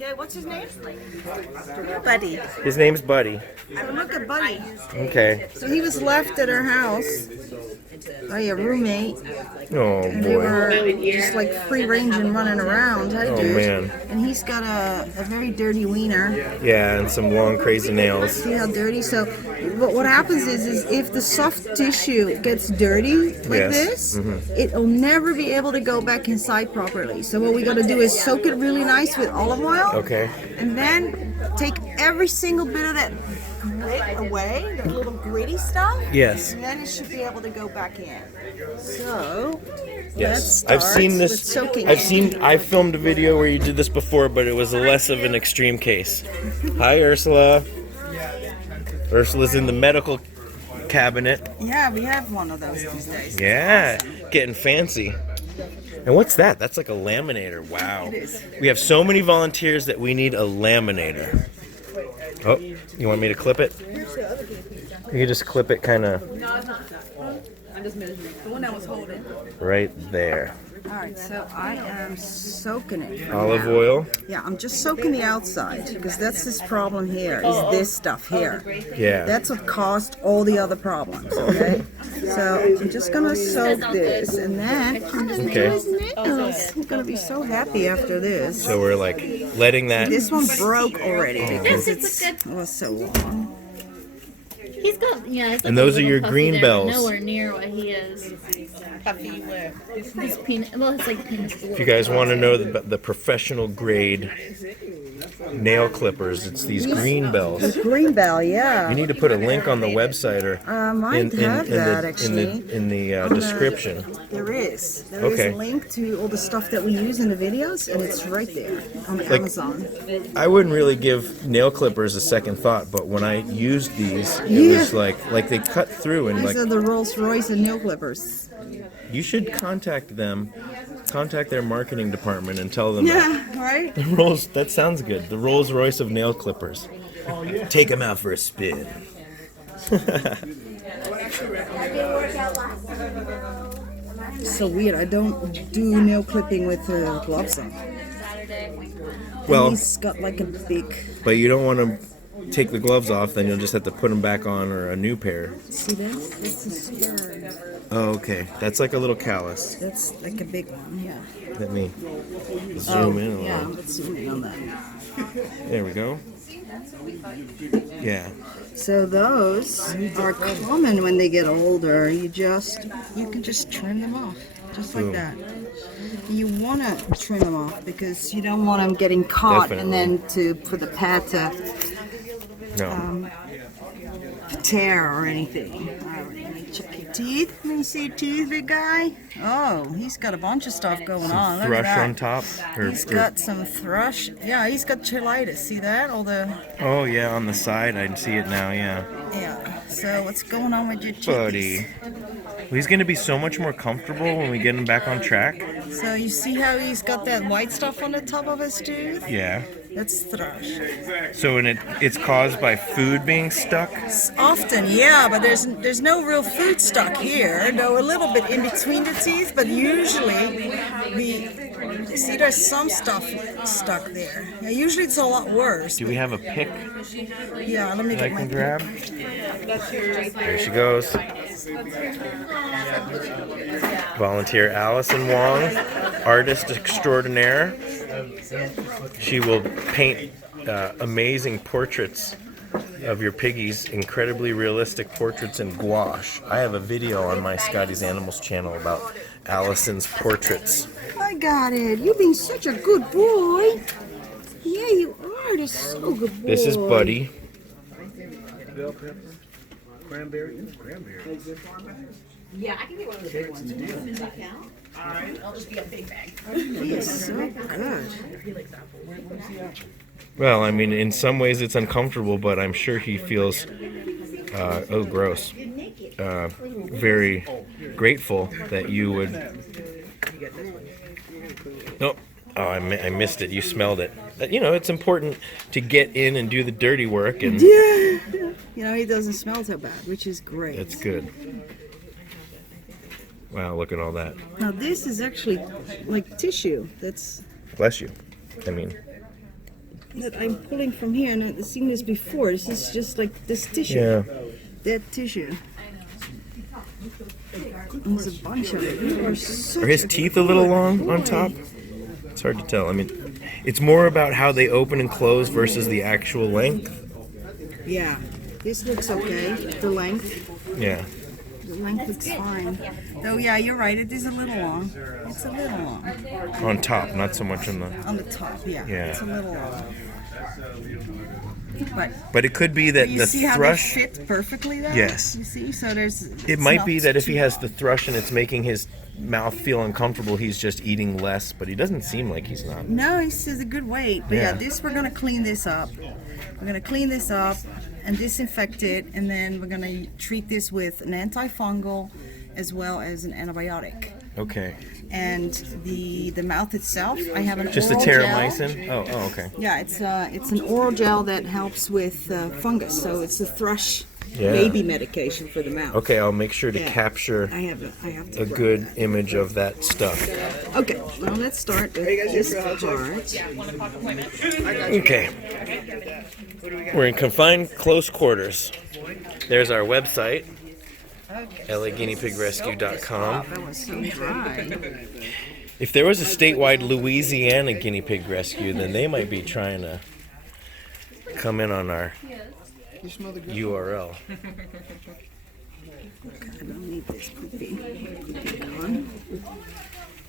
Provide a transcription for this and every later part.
Okay, what's his name? Buddy. His name's Buddy. So look at Buddy. Okay. So he was left at our house by a roommate. Oh And they boy. were just like free range and running around. Hey, Oh dude. man. And he's got a very dirty wiener. Yeah, and some long crazy nails. See how dirty? So what happens is if the soft tissue gets dirty like Yes. this, it'll never be able to go back inside properly. So what we got to do is soak it really nice with olive oil. Okay. And then take every single bit of that grit away, that little gritty stuff. Yes. And then it should be able to go back in. So Yes. let's I've seen start this. with soaking I filmed a video where you did this before, but it was less of an extreme case. Hi, Ursula. Ursula's in the medical cabinet. Yeah, we have one of those these days. Yeah, getting fancy. And what's that? That's like a laminator. Wow. It is. We have so many volunteers that we need a laminator. Oh, you want me to clip it? You can just clip it kind of I'm just measuring. The one I was holding. right there. All right, so I am soaking it. right Olive now. oil. Yeah, I'm just soaking the outside because that's this problem here, is this stuff here. Yeah. That's what caused all the other problems, okay? So I'm just gonna soak this and then Okay. I'm gonna be so happy after this. So we're like letting that. This one broke already because it was so long. He's got, yeah. It's like And those a are little your puffy green there, bells. Nowhere near what he is. Puffy where? His penis. Well, it's like penis. If you guys want to know the professional grade nail clippers, it's these green bells. Green bell, yeah. You need to put a link on the website or Might have that actually. in the description. There is. There is Okay. a link to all the stuff that we use in the videos, and it's right there on Amazon. I wouldn't really give nail clippers a second thought, but when I used these, it was like they cut through and These like are the Rolls Royce and nail clippers. you should contact them, contact their marketing department and tell them Yeah, right? that. Rolls. That sounds good. The Rolls Royce of nail clippers. Take them out for a spin. So weird. I don't do nail clipping with gloves on. Well, He's got like a big. but you don't want to take the gloves off, then you'll just have to put them back on or a new pair. See this? That's a spur. Oh, okay. That's like a little callus. That's like a big one. Yeah. Let me zoom in a Yeah. little. Let's zoom in on that. There we go. Yeah. So those are common when they get older. You can just trim them off, just like Boom. that. You want to trim them off because you don't want them getting caught and then for the pad to No. tear or anything. All right, let me check your teeth. Let me see your teeth, big guy. Oh, he's got a bunch of stuff going on. Look at Thrush that. on top. He's got some thrush. Yeah, he's got cheilitis. See that? All the Oh yeah, on the side. I can see it now. Yeah. yeah. So what's going on with your teeth? Buddy. Well, he's gonna be so much more comfortable when we get him back on track. So you see how he's got that white stuff on the top of his tooth? Yeah. That's thrush. So it's caused by food being stuck. Often, yeah, but there's no real food stuck here. Though a little bit in between the teeth, but usually we see there's some stuff stuck there. Yeah, usually it's a lot worse. Do we have a pick Yeah, let me that I get my can grab? There she goes. Volunteer Allison Wong, artist extraordinaire. She will paint amazing portraits of your piggies, incredibly realistic portraits in gouache. I have a video on my Scotty's Animals channel about Allison's portraits. I got it. You've been such a good boy. Yeah, you are. You're so good boy. This is Buddy. Bell pepper, cranberry, cranberry. Yeah, I can get one of the big ones. Does that count? Alright, I'll just be a big bag. He is so good. Well, I mean, in some ways it's uncomfortable, but I'm sure he feels, oh, gross, very grateful that you would. Nope. Oh, I missed it. You smelled it. You know, it's important to get in and do the dirty work, and Yeah. You know, he doesn't smell so bad, which is great. it's good. Wow, look at all that. Now this is actually like tissue. That's Bless you. I mean, that I'm pulling from here, and I've seen this before. This is just like this tissue, Yeah. dead tissue. And there's a bunch of it. You are such Are his a teeth a little good long boy. on top? It's hard to tell. I mean, it's more about how they open and close versus the actual length. Yeah, this looks okay. The length. Yeah. The length looks fine. Though, yeah, you're right. It is a little long. It's a little long. On top, not so much on the... On the top, yeah. Yeah. It's a little long. But it could be that You the see how thrush... they fit perfectly there? Yes. You see? So there's... It might be that if he has the thrush and it's making his mouth feel uncomfortable, he's just eating less, but he doesn't seem like he's not. No, he says a good weight. But Yeah. yeah, this, we're going to clean this up. We're going to clean this up and disinfect it, and then we're going to treat this with an antifungal as well as an antibiotic. Okay. And the mouth itself, I have an Just the oral gel. terramycin? Oh, okay. Yeah, it's an oral gel that helps with fungus. So it's a thrush Yeah. baby medication for the mouth. Okay, I'll make sure to Yeah. capture I have to a grab good image of that stuff. that. Okay, well let's start with this part. Okay. We're in confined close quarters. There's our website, LAguineapigrescue.com. That was so dry. If there was a statewide Louisiana guinea pig rescue, then they might be trying to come in on our URL. I don't need this poopy. Poopy gone.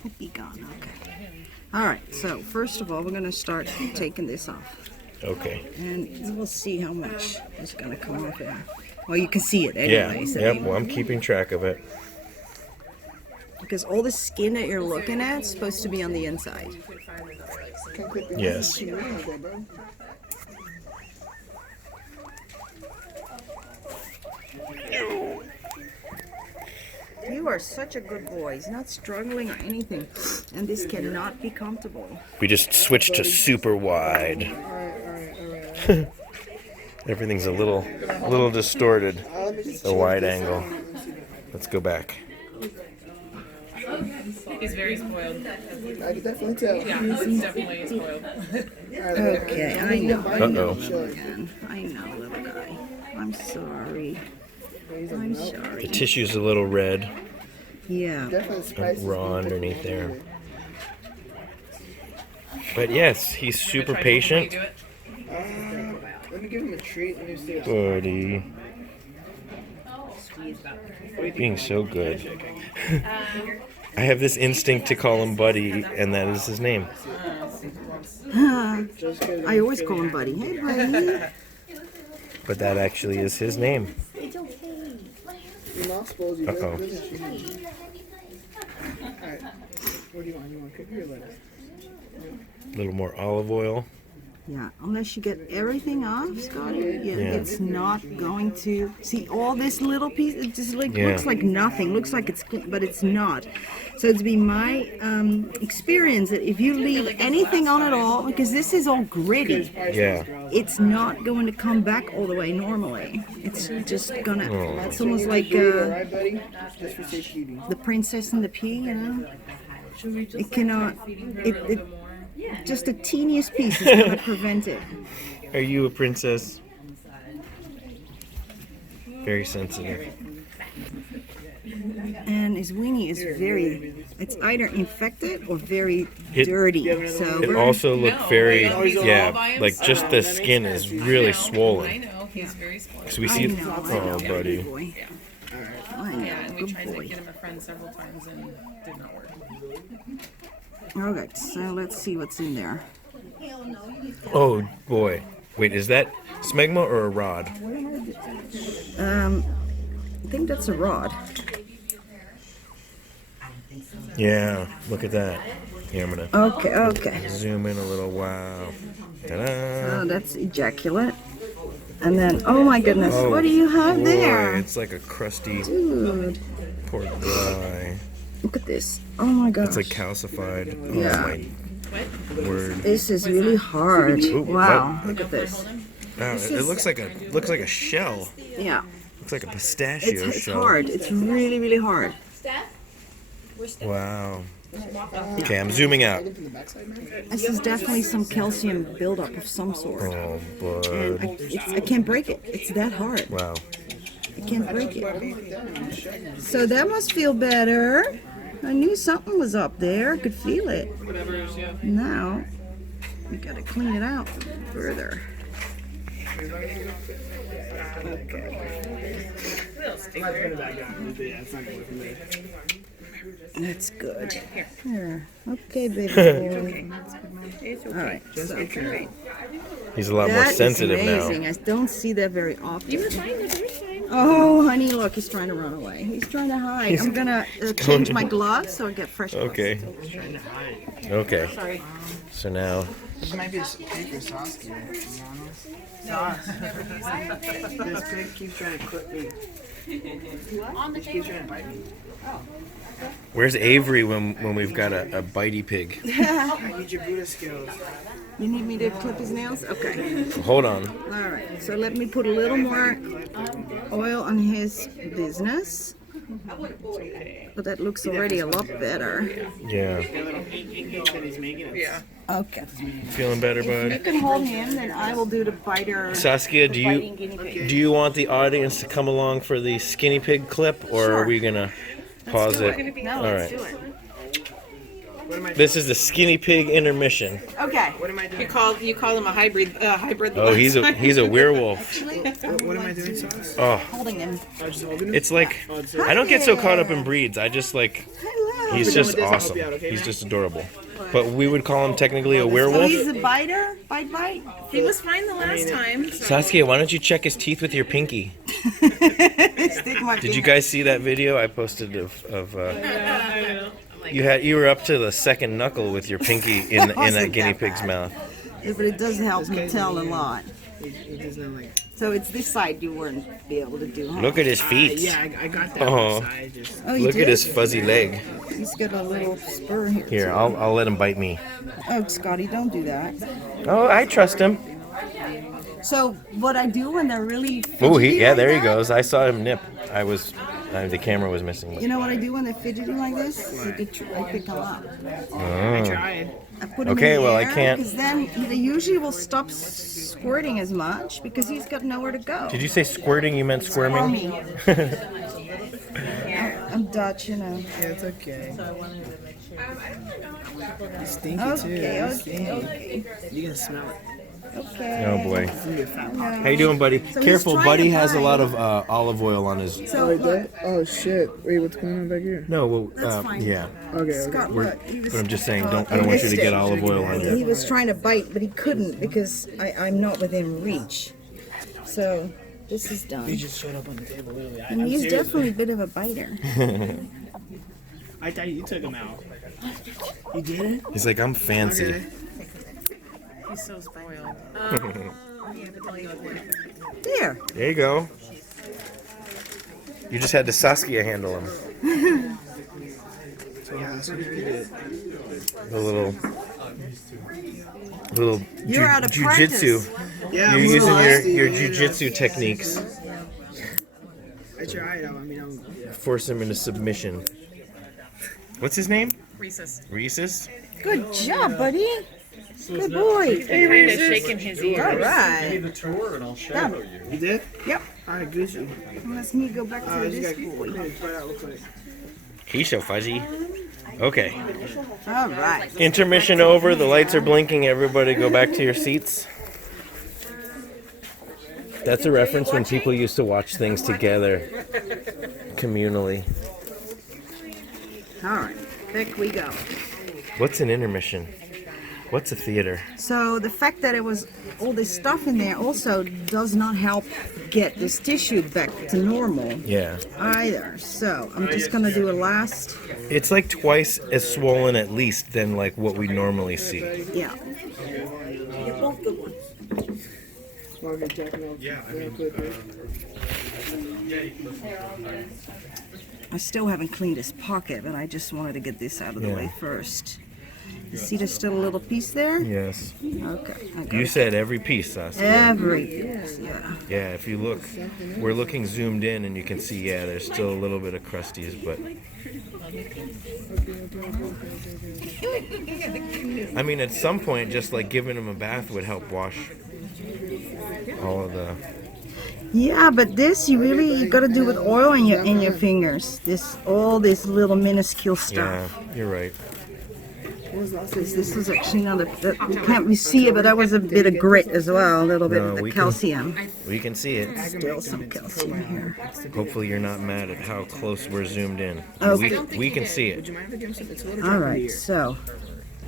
Poopy gone, okay. Alright, so first of all, we're going to start taking this off. Okay. And we'll see how much is going to come off there. Well, you can see it Yeah. anyway. So Yep. Well, I'm keeping track of it. because all the skin that you're looking at is supposed to be on the inside. Yes. You are such a good boy. He's not struggling or anything. And this cannot be comfortable. We just switched to super wide. Everything's a little distorted. The wide angle. Let's go back. He's very spoiled. I can definitely tell. Yeah, he's definitely spoiled. Okay, I know. Uh-oh. Again. I know, little guy. I'm sorry. I'm The sorry. tissue's a little red, Yeah. Definitely spicy. raw underneath there. But yes, he's super patient. Do it. Let me give him a treat. Let me see. Buddy. Being so good. I have this instinct to call him Buddy, and that is his name. I always call him Buddy. Hey, Buddy. But that actually is his name. Your mom spoils you. Uh-oh. Doesn't she? Alright. What do you want? You want cookie or lettuce? A little more olive oil. Yeah, unless you get everything off, Scotty, Yeah. it's not going to... See, all this little piece, it just like Yeah. looks like nothing. Looks like it's clean, but it's not. So it's been my experience that if you leave anything on at all, because this is all gritty, Yeah. it's not going to come back all the way normally. It's just gonna... Oh. It's almost like Alright, buddy? Just for safekeeping. the princess and the pea, you know? It cannot... It just the teeniest piece is going to prevent it. Are you a princess? Very sensitive. And his weenie is very, it's either infected or very It- dirty. So It we're, also looked very, he's all yeah, by like just the skin is really I swollen. know, he's very spoiled. Because we I see, know, oh good buddy. boy. I know, And we good tried to boy. get him a friend several times and did not work. Okay, so let's see what's in there. Oh boy. Wait, is that smegma or a rod? I think that's a rod. Yeah, look at that. Here, I'm gonna Okay. zoom in a little. Wow. Ta-da. Oh, that's ejaculate. And then, oh my goodness, Oh, what do you have boy, there? it's like a crusty Dude, poor guy. look at this. Oh my gosh. It's like calcified. Oh Yeah. my word. This is really hard. Ooh, Wow, look at this. Wow, it looks like a shell. Yeah, Looks like a pistachio it's shell. hard. It's really, really hard. Wow. Okay, I'm zooming out. Look from the backside now. This is definitely some calcium buildup of some sort. Oh, And bud. I can't break it. It's that hard. Wow. I can't break it. So that must feel better. I knew something was up there. I could feel it. Now, we gotta clean it out further. That's good. Here. Okay, baby boy. All right. So, He's a lot more that is sensitive amazing. now. I don't see that very often. You were fine the first time. Oh, honey, look, he's trying to run away. He's trying to hide. I'm gonna change my gloves so I get fresh gloves. Okay. Okay. Sorry. So now, This might be a pig for Saskia, to be honest. Sas. This pig keeps trying to clip me. He keeps trying to bite me. where's Avery when we've got a bitey pig? I need your Buddha skills. You need me to clip his nails? Okay. Hold on. All right. So let me put a little more oil on his business. But that looks already a lot better. Yeah. Yeah. Okay. Feeling better, You bud? can hold him, then I will do the biter. Saskia, do biting guinea pig. you want the audience to come along for the skinny pig clip, or are we gonna pause it? No, All let's right. do it. This is the skinny pig intermission. Okay. What am I doing? You call him a hybrid. Oh, he's a werewolf. What am I doing, Sas? Oh, Holding him. I was just holding him? it's like I don't get so caught up in breeds. I just like Hello. he's just awesome. He's just adorable. But we would call him technically a werewolf. He's a biter? Bite? He was fine the last time. Saskia, why don't you check his teeth with your pinky? Stick my Did you guys see that video I posted of you were up to the second knuckle with your pinky in that Wasn't guinea that pig's bad. mouth. Yeah, but it does help me tell a lot. It does not like. So it's this side you wouldn't be able to do, huh? Look at his feet. Yeah, I got that Oh. one side. Just. Oh, you Look did? at his fuzzy leg. He's got a little spur here. Here, too. I'll let him bite me. Oh, Scotty, don't do that. Oh, I trust him. So what I do when they're really Oh, fidgety yeah, like there he that, goes. I saw him nip. The camera was missing. You know what I do when they're fidgety like this? I pick them up. I tried. I put them Okay, in the well, I air, can't- because then they usually will stop squirting as much because he's got nowhere to go. Did you say squirting? You meant squirming? I'm Dutch, you know. Yeah, it's okay. It's stinky too. Okay, It's okay, stinky. okay. You can smell it. Okay. Oh boy. It's gonna be a fat pop. How you doing, buddy? he's Careful, trying buddy to has a lot bite. of olive oil on his. So Wait, look, that? Oh shit! Wait, what's going on back here? No, well, That's fine. yeah. Okay, Scott, okay. look, he was, But I'm just saying, I don't want you to get olive oil on he you. was trying to bite, but he couldn't because I'm not within reach. So this is He done. just showed up on the table, literally. And he's definitely a bit of a biter. I thought you took him out. You did it? He's like, I'm fancy. Okay. He's so spoiled. There. There you go. You just had to Saskia handle him. So that's what you did. The little You're out of jujitsu. Yeah, You're I'm using rusty, your man. jujitsu techniques. I tried. I mean, I'm. Force him into submission. What's his name? Rhesus. Rhesus? Good job, buddy. Good boy. Kind of shaking his All ears. right. the tour and I'll show Done. you. You did? Yep. Alright, Gucci. Let's me go back to I just this got boy. try it out real quick. He's so fuzzy. Okay. All right. Intermission over. The lights are blinking. Everybody go back to your seats. That's a reference when people used to watch things together, communally. All right. Back we go. What's an intermission? What's a theater? So the fact that it was all this stuff in there also does not help get this tissue back to normal Yeah. either. So I'm just gonna do a last. It's like twice as swollen at least than like what we normally see. Yeah. Smart good jacking off real quick, right? I still haven't cleaned his pocket, but I just wanted to get this out of the Yeah. way first. See, there's still a little piece there. Yes. Okay. I got You it. said every piece, Saskia. Every piece. Yeah. Yeah, if you look, we're looking zoomed in and you can see, yeah, there's still a little bit of crusties, but I mean, at some point, just like giving them a bath would help wash all of the. Yeah, but this you gotta do with oil in your fingers. All this little minuscule Yeah, stuff. you're right. This was actually another. You can't really see it, but that was a bit of grit as well. A little bit No, of the we can- calcium. We can see it. Still some calcium here. Hopefully, you're not mad at how close we're zoomed in. Okay. We can see it. All right, so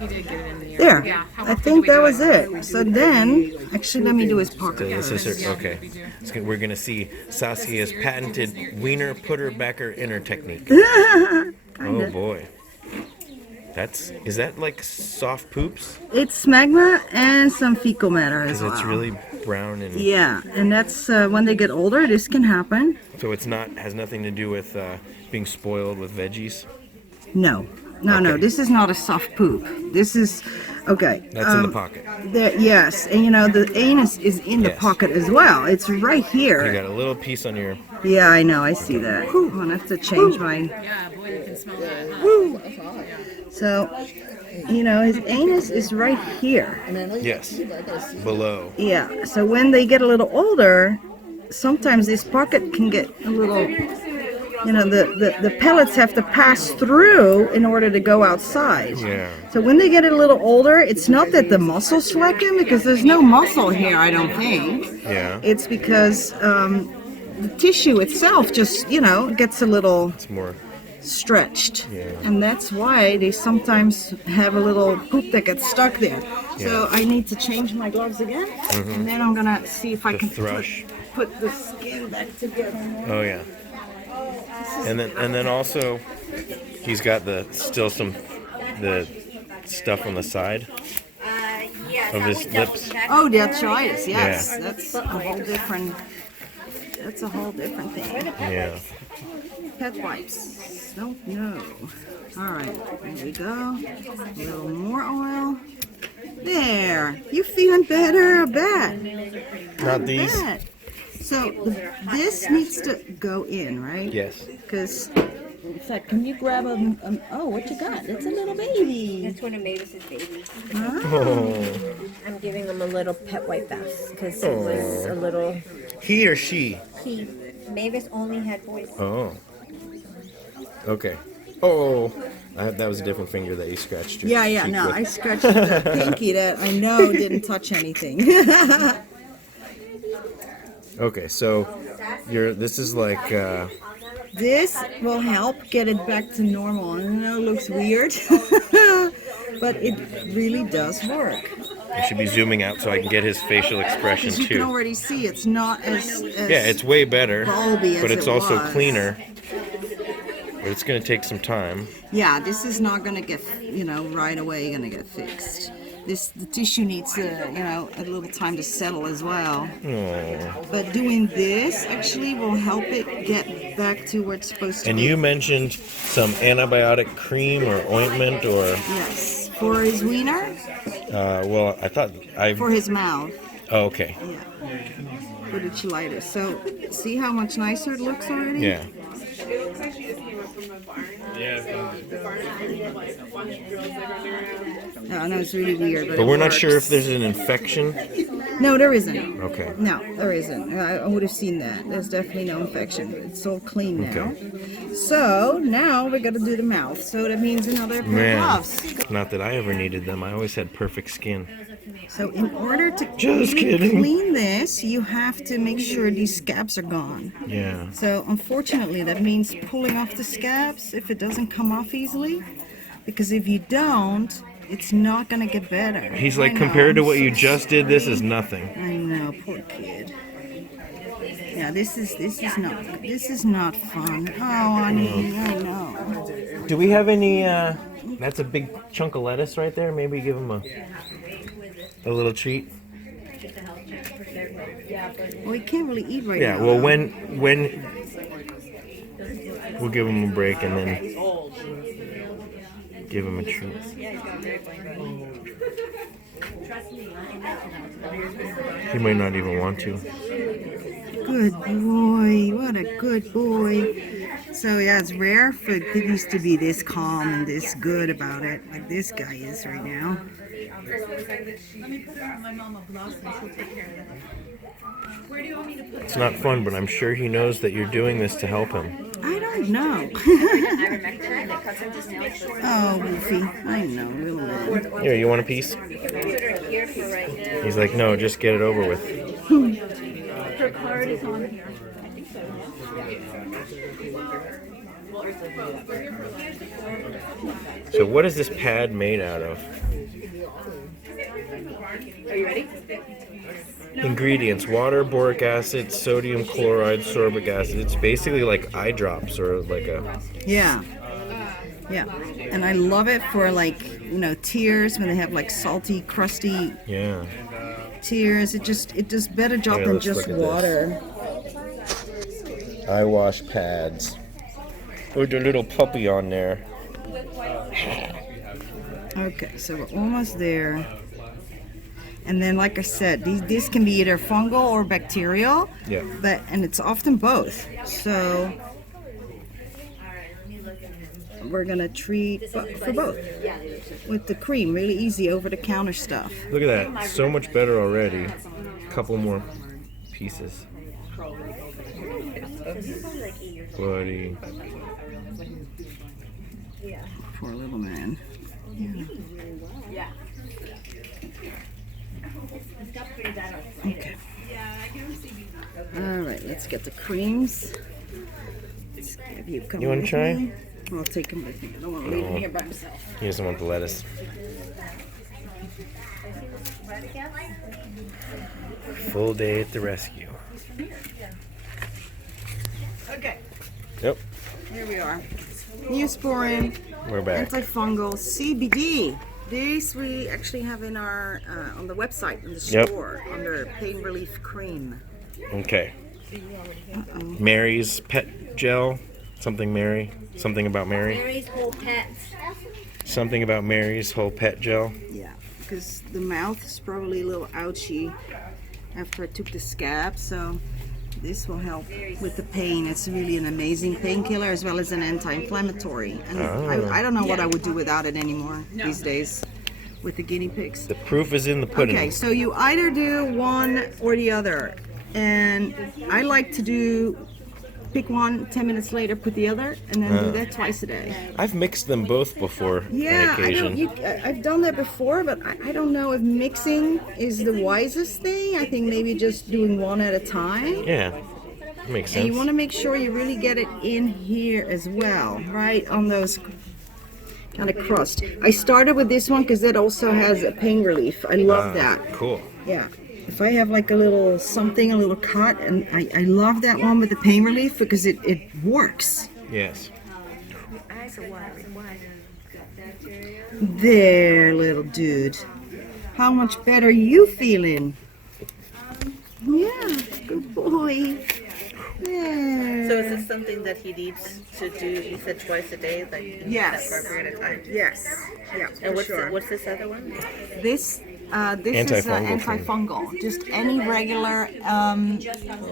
there. I think that was it. So then, actually, let me do his So pocket. this is okay. We're gonna see Saskia's patented wiener putter backer inner technique. Oh boy. Is that like soft poops? It's magma and some fecal matter as Because well. it's really brown and Yeah, and that's when they get older. This can happen. so it's has nothing to do with being spoiled with veggies. No. Okay. This is not a soft poop. This is okay. That's in the pocket. Yes, and the anus is in the Yes. pocket as well. It's right You here. got a little piece on your. Yeah, I know. I see that. I'm gonna have to change mine. Yeah, boy, you can smell that. So, his anus is right here. Yes. Below. Yeah. So when they get a little older, sometimes this pocket can get a little. The pellets have to pass through in order to go outside. Yeah. So when they get a little older, it's not that the muscles slacken because there's no muscle here, I don't think. Yeah. It's because the tissue itself just, gets a little It's more. stretched. Yeah. And that's why they sometimes have a little poop that gets stuck there. So I need to change my gloves again. And then I'm going to see if I The can thrush. put the skin back together. Oh yeah. And then also, he's got the stuff on the side of his lips. Oh, the arthritis, yes. Yeah. That's a whole different thing. Yeah. Pet wipes. Don't know. All right, there we go. A little more oil. There. You feeling better? I bet. Not these. Bet. So this needs to go in, right? Yes. Because, in fact, can you grab oh, what you got? It's a little baby. That's one of Mavis's babies. Oh. I'm giving him a little pet wipe bath because he was a little. He or she? Mavis only had boys. Oh. Okay. Oh. That was a different finger that you scratched your Yeah, cheek no, with. I scratched the pinky that I know didn't touch anything. Okay, so this is like This will help get it back to normal. I know it looks weird, but it really does work. I should be zooming out so I can get his facial expression As you can too. already see, it's not as Yeah, it's way better, bulby as but it's it also was. cleaner. But it's going to take some time. Yeah, this is not gonna get right away gonna get fixed. The tissue needs a little time to settle as well. Oh. But doing this actually will help it get back to where it's supposed to And be. you mentioned some antibiotic cream or ointment or Yes, for his wiener, well, I thought for his mouth. Oh, okay. Yeah. For the cheilitis. So, see how much nicer it looks already? Yeah. It looks like she just came up from a barn. The barn had like a bunch of girls that run around. No, I know it's really weird, but But it we're not works. sure if there's an infection. No, there isn't. Okay. No, there isn't. I would have seen that. There's definitely no infection. It's all clean now. Okay. So, now we got to do the mouth. So, that means another pair of Man, gloves. not that I ever needed them. I always had perfect skin. So, in order to Just kidding. clean this, you have to make sure these scabs are gone. Yeah. So unfortunately, that means pulling off the scabs if it doesn't come off easily. Because if you don't, it's not gonna get better. He's I like, know, compared to I'm what so you just did, this is sorry. nothing. I know, poor kid. Yeah, this is not fun. Oh, honey, I know. Do we have any, that's a big chunk of lettuce right there. Maybe give him a little treat. Well, he can't really eat right Yeah, now. well, when we'll give him a break and then Give him a treat. He might not even want to. Good boy. What a good boy. So yeah, it's rare for piggies to be this calm and this good about it, like this guy is right now. It's not fun, but I'm sure he knows that you're doing this to help him. I don't know. Oh, Goofy. I know, little man. Here, you want a piece? He's like, no, just get it over with. Her card is on here. So what is this pad made out of? Are you ready? Ingredients: water, boric acid, sodium chloride, sorbic acid. It's basically like eye drops or like a... Yeah. Yeah. And I love it for like, you know, tears when they have like salty, crusty Yeah. tears. It does better job Here, than let's just look at water. Eye wash pads. With a little puppy on there. Okay, so we're almost there. And then, like I said, these can be either fungal or bacterial. Yeah. And it's often both. So we're gonna treat for both with the cream. Really easy over-the-counter stuff. Look at that. So much better already. A couple more pieces. Buddy. Poor little man. Yeah. Okay. All right, let's get the creams. Let's have you come You want to with try? me. I'll take him with me. I don't want to leave him here by himself. He doesn't want the lettuce. Full day at the rescue. Okay, Yep. here we are. Neosporin, We're back. antifungal, CBD. These we actually have in our on the website in the Yep. store under pain relief cream. Okay. Mary's pet gel. Something Mary. Something about Mary. Mary's whole pets. Something about Mary's whole pet gel. Yeah, because the mouth is probably a little ouchy after I took the scab, so this will help with the pain. It's really an amazing painkiller as well as an anti-inflammatory. And I don't know what I would do without it anymore these days with the guinea pigs. The proof is in the pudding. Okay, so you either do one or the other. And I like to pick one, 10 minutes later put the other, and then do that twice a day. I've mixed them both before on Yeah, occasion. I've done that before, but I don't know if mixing is the wisest thing. I think maybe just doing one at a time. Yeah, makes And sense. you want to make sure you really get it in here as well, right on those kind of crust. I started with this one because that also has a pain relief. I love that. Cool. Yeah. If I have like a little something, a little cut, and I love that one with the pain relief because it works. Yes. There, little dude. How much better are you feeling? Yeah, good boy. There. So is this something that he needs to do, you said twice a day, like Yes. for a period of time? Yes. Yeah, And for sure. what's this other one? This is Antifungal cream. antifungal. Just any regular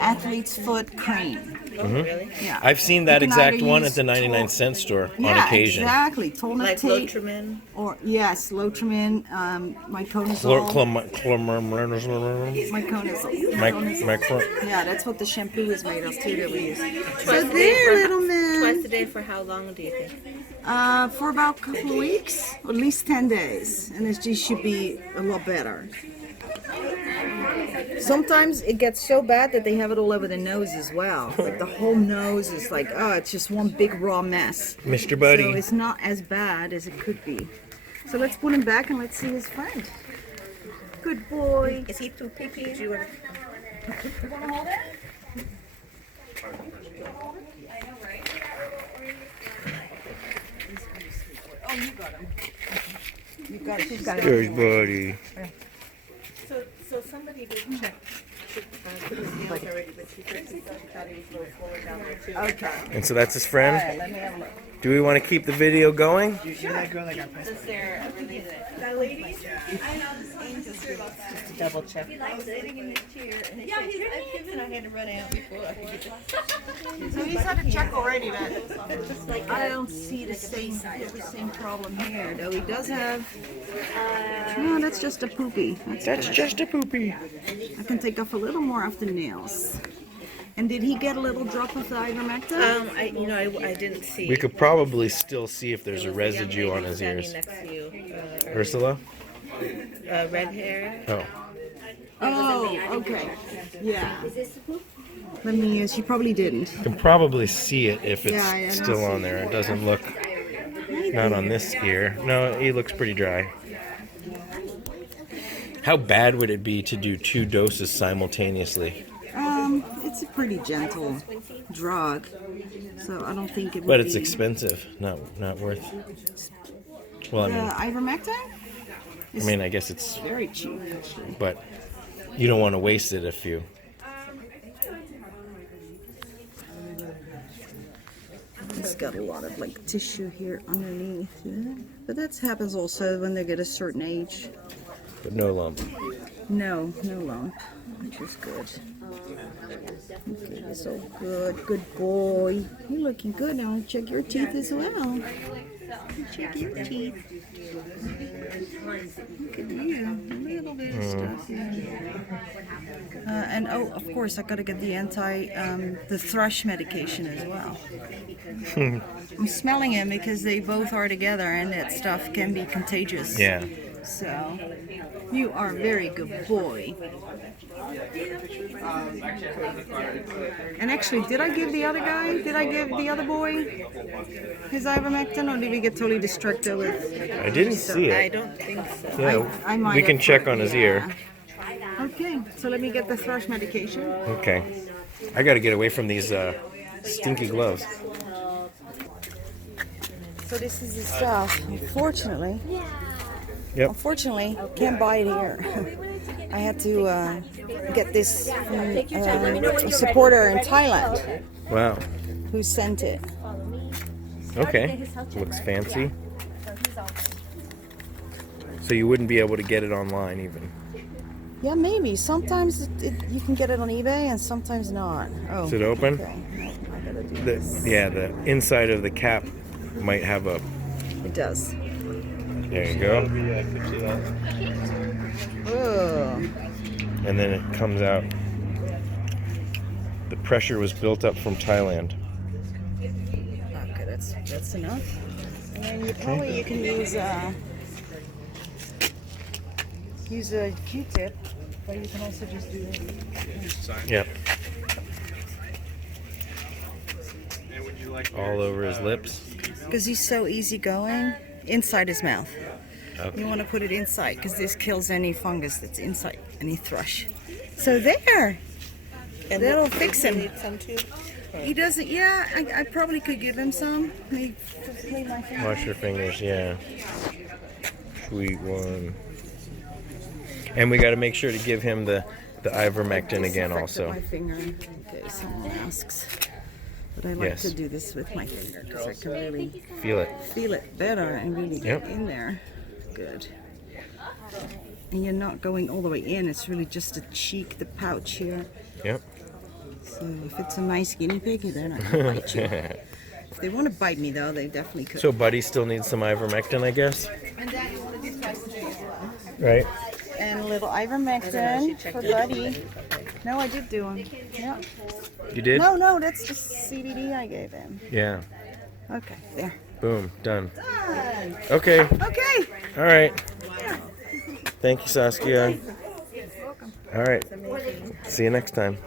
athlete's foot cream. Really? Yeah. I've seen that You can exact either one use at the 99-cent store on Yeah, occasion. exactly. Like Tonactate Lotrimin? or yes, Lotrimin, Chlor- myconazole. chlom- chlom- Myconazole. Yeah, that's what the shampoo is made of too that we use. So there, little man. Twice a day for how long do you think? For about a couple of weeks, or at least 10 days, and it just should be a lot better. Sometimes it gets so bad that they have it all over the nose as well. Like the whole nose is like, oh, it's just one big raw mess. Mr. Buddy. So it's not as bad as it could be. So let's put him back and let's see his friend. Good boy. Is he too picky? Do you want You got it. She's got it. There's Buddy. So somebody did check Okay. And so that's his friend. Do we want to keep the video going? You see that girl that got pressed? That lady? Just to double check. Sitting in this chair, and yeah, he's and I had to run out before I could get So he's had a check already, but I don't see the same problem here. Though he does have. No, that's just a poopy. That's just a poopy. I can take off a little more of the nails. And did he get a little drop of the ivermectin? I didn't see. We could probably still see if there's a residue on his ears. Next to you, Ursula? red hair. Oh. Oh, okay. Yeah. Let me use. He probably didn't. You can probably see it if it's Yeah, I don't still see on there. It doesn't look. Not on this ear. No, he looks pretty dry. How bad would it be to do 2 doses simultaneously? It's a pretty gentle drug, so I don't think it would But it's be. expensive. Not worth. Well, Ivermectin? I guess it's. Very cheap, actually. But you don't want to waste it if you. It's got a lot of like tissue here underneath, yeah. But that happens also when they get a certain age. But no lump. No lump, which is good. Okay, so good, good boy. You're looking good. Now check your teeth as well. Check your teeth. Look at you, a little bit of stuff here. And oh, of course, I gotta get the the thrush medication as well. I'm smelling him because they both are together, and that stuff can be contagious. Yeah. So, you are a very good boy. And actually, did I give the other guy, did I give the other boy his ivermectin, or did we get totally distracted with? I didn't see I it. don't think so. Yeah, I might we have can check put- on his yeah. ear. Okay, so let me get the thrush medication. Okay. I gotta get away from these stinky gloves. So this is the stuff. Unfortunately, Yep. can't buy it here. I had to get this from a supporter in Thailand Wow. who sent it. Okay. Looks fancy. So you wouldn't be able to get it online even. Yeah, maybe. Sometimes you can get it on eBay and sometimes not. Oh, Is it open? okay. I gotta do The, this. yeah, the inside of the cap might have a. It does. There you go. Oh, And then it comes out. The pressure was built up from Thailand. okay, that's enough. And then you can use a Q-tip, but you can also just do it. Yep. All over his lips. Because he's so easygoing inside his mouth. Okay. You want to put it inside because this kills any fungus that's inside, any thrush. So there, And that'll fix him. Need some too. He doesn't. Yeah, I probably could give him some. Let me clean my fingers. Wash your fingers, yeah. Sweet one. And we got to make sure to give him the ivermectin again Disinfected also. My finger, in case someone asks. But I like Yes. to do this with my finger because I can really Feel it. feel it better and really get Yep. in there. Good. And you're not going all the way in. It's really just the cheek, the pouch here. Yep. So if it's a nice guinea pig, they're not gonna bite you. If they want to bite me though, they definitely could. So Buddy still needs some ivermectin, I guess. Right? And a little ivermectin for Buddy. No, I did do him. Yeah. You did? No, that's just CBD I gave him. Yeah. Okay, there. Boom. Done. Done. Okay. Okay. All right. Thank you, Saskia. All right. See you next time.